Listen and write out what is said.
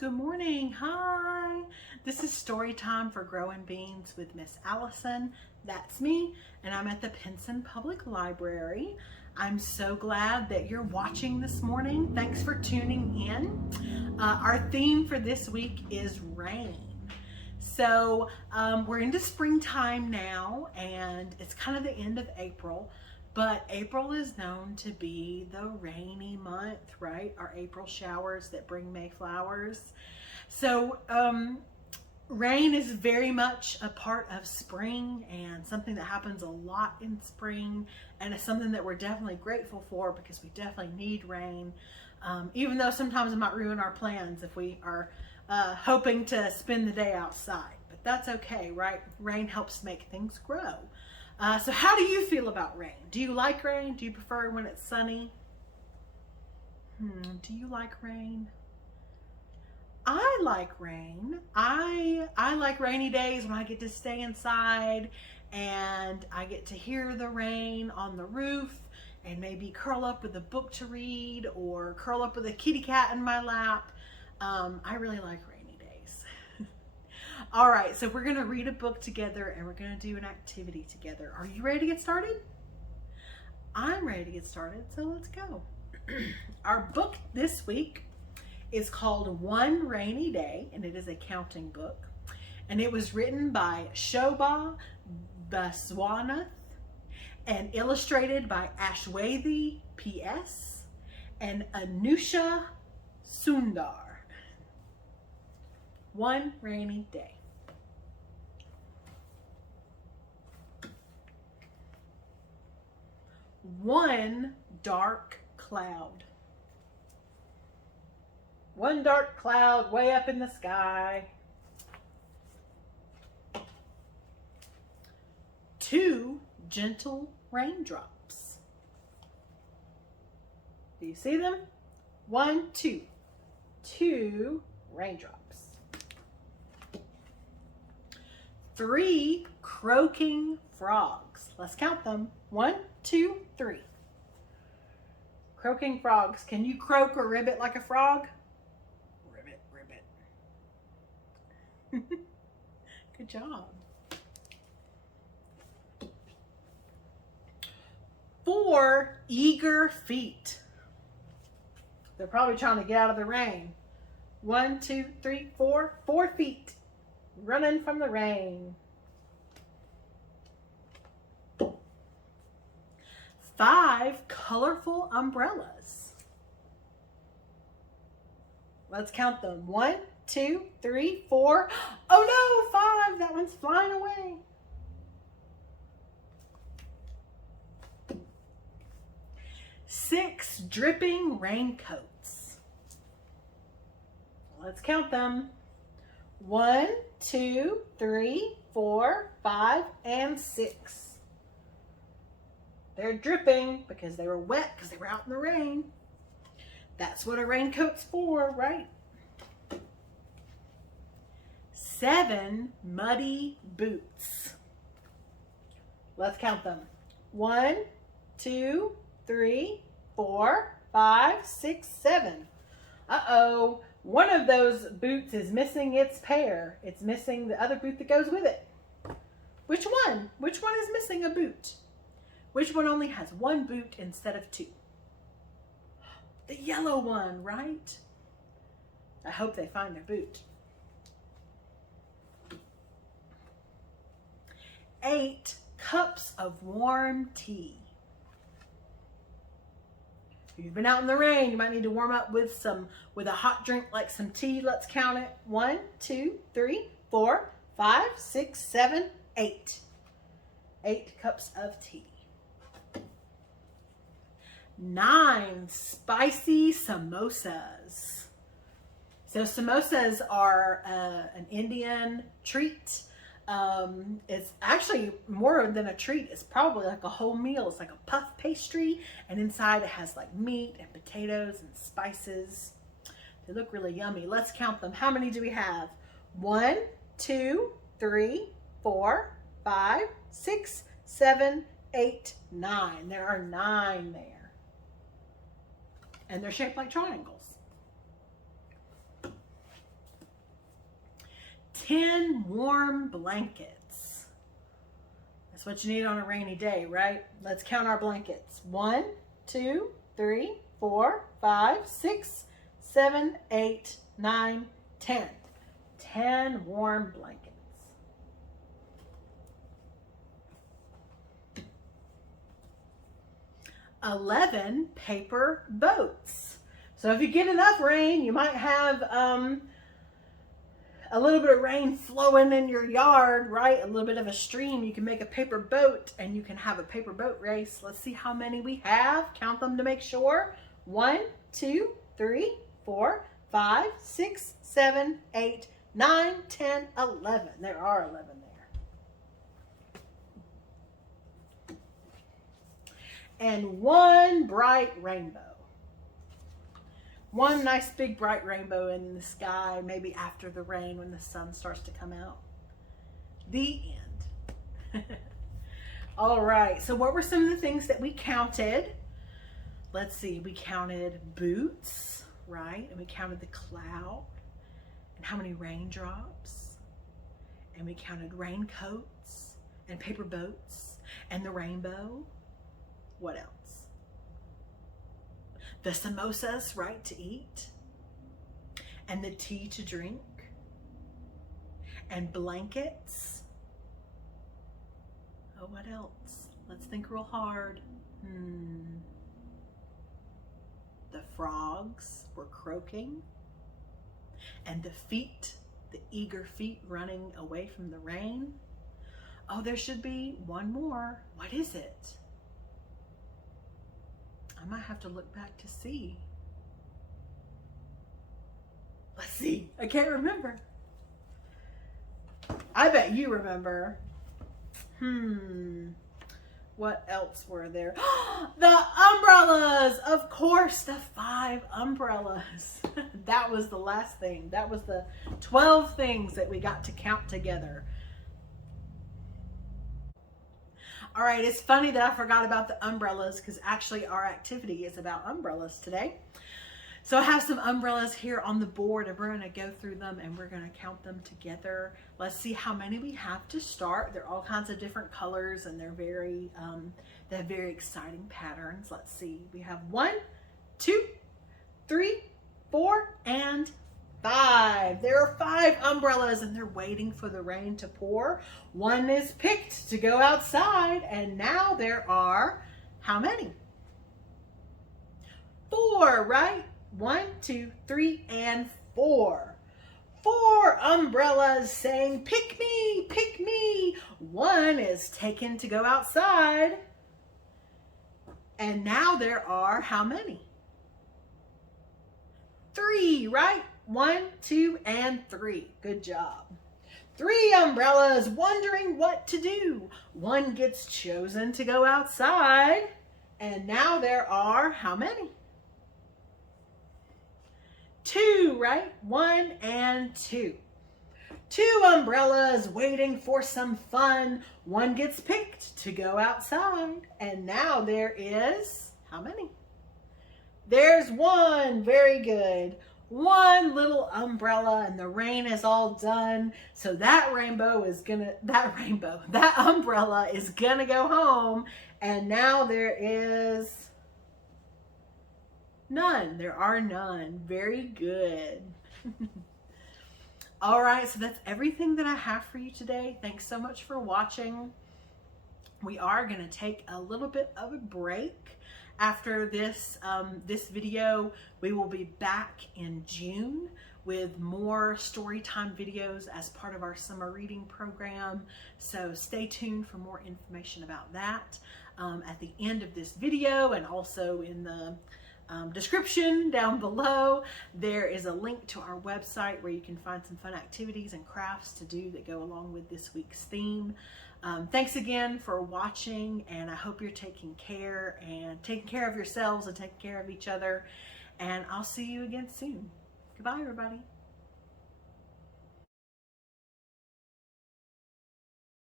Good morning. Hi. This is story time for Growing Beans with Miss Allison. That's me, and I'm at the Pinson Public Library. I'm so glad that you're watching this morning. Thanks for tuning in. Our theme for this week is rain. So we're into springtime now, and it's kind of the end of April. But April is known to be the rainy month, right? Our April showers that bring May flowers. So rain is very much a part of spring and something that happens a lot in spring. And it's something that we're definitely grateful for because we definitely need rain. Even though sometimes it might ruin our plans if we are hoping to spend the day outside. But that's okay, right? Rain helps make things grow. So how do you feel about rain? Do you like rain? Do you prefer when it's sunny? Do you like rain? I like rain. I like rainy days when I get to stay inside and I get to hear the rain on the roof and maybe curl up with a book to read or curl up with a kitty cat in my lap. I really like rainy days. All right, so we're gonna read a book together and we're gonna do an activity together. Are you ready to get started? I'm ready to get started, so let's go. Our book this week is called One Rainy Day, and it is a counting book. And it was written by Shobha Baswanath and illustrated by Ashwathi P.S. and Anusha Sundar. One Rainy Day. One dark cloud. One dark cloud way up in the sky. Two gentle raindrops. Do you see them? One, two. Two raindrops. Three croaking frogs. Let's count them. 1, 2, 3. Croaking frogs. Can you croak or ribbit like a frog? Ribbit, ribbit. Good job. 4 eager feet. They're probably trying to get out of the rain. 1, 2, 3, 4. 4 feet. Running from the rain. 5 colorful umbrellas. Let's count them. 1, 2, 3, 4. Oh no, 5. That one's flying away. 6 dripping raincoats. Let's count them. 1, 2, 3, 4, 5, and 6. They're dripping because they were wet because they were out in the rain. That's what a raincoat's for, right? 7 muddy boots. Let's count them. 1, 2, 3, 4, 5, 6, 7. Uh-oh. One of those boots is missing its pair. It's missing the other boot that goes with it. Which one? Which one is missing a boot? Which one only has 1 boot instead of 2? The yellow one, right? I hope they find their boot. 8 cups of warm tea. If you've been out in the rain, you might need to warm up with a hot drink like some tea. Let's count it. 1, 2, 3, 4, 5, 6, 7, 8. 8 cups of tea. 9 spicy samosas. So samosas are an Indian treat. It's actually more than a treat. It's probably like a whole meal. It's like a puff pastry, and inside it has like meat and potatoes and spices. They look really yummy. Let's count them. How many do we have? 1, 2, 3, 4, 5, 6, 7, 8, 9. There are 9 there. And they're shaped like triangles. 10 warm blankets. That's what you need on a rainy day, right? Let's count our blankets. 1, 2, 3, 4, 5, 6, 7, 8, 9, 10. 10 warm blankets. 11 paper boats. So if you get enough rain, you might have a little bit of rain flowing in your yard, right? A little bit of a stream. You can make a paper boat and you can have a paper boat race. Let's see how many we have. Count them to make sure. 1, 2, 3, 4, 5, 6, 7, 8, 9, 10, 11. There are 11 there. And 1 bright rainbow. 1 nice big bright rainbow in the sky, maybe after the rain when the sun starts to come out. The end. All right, so what were some of the things that we counted? Let's see, we counted boots, right? And we counted the cloud and how many raindrops. And we counted raincoats and paper boats and the rainbow. What else? The samosas, right, to eat. And the tea to drink. And blankets. Oh, what else? Let's think real hard. The frogs were croaking. And the feet, the eager feet running away from the rain. Oh, there should be one more. What is it? I might have to look back to see. Let's see. I can't remember. I bet you remember. What else were there? The umbrellas! Of course, the 5 umbrellas. That was the last thing. That was the 12 things that we got to count together. All right, it's funny that I forgot about the umbrellas because actually our activity is about umbrellas today. So I have some umbrellas here on the board and we're going to go through them and we're going to count them together. Let's see how many we have to start. They're all kinds of different colors and they're they have very exciting patterns. Let's see. We have 1, 2, 3, 4, and 5. There are 5 umbrellas and they're waiting for the rain to pour. 1 is picked to go outside and now there are how many? 4, right? 1, 2, 3, and 4. 4 umbrellas saying, pick me, pick me. 1 is taken to go outside. And now there are how many? 3, right? 1, 2, and 3. Good job. 3 umbrellas wondering what to do. 1 gets chosen to go outside. And now there are how many? 2, right? 1 and 2. 2 umbrellas waiting for some fun. 1 gets picked to go outside. And now there is how many? There's 1. Very good. 1 little umbrella and the rain is all done. So that umbrella is gonna go home. And now there is none. There are none. Very good. All right, so that's everything that I have for you today. Thanks so much for watching. We are gonna take a little bit of a break. After this video, we will be back in June with more Storytime videos as part of our summer reading program. So stay tuned for more information about that. At the end of this video and also in the description down below, there is a link to our website where you can find some fun activities and crafts to do that go along with this week's theme. Thanks again for watching, and I hope you're taking care of yourselves and taking care of each other, and I'll see you again soon. Goodbye, everybody.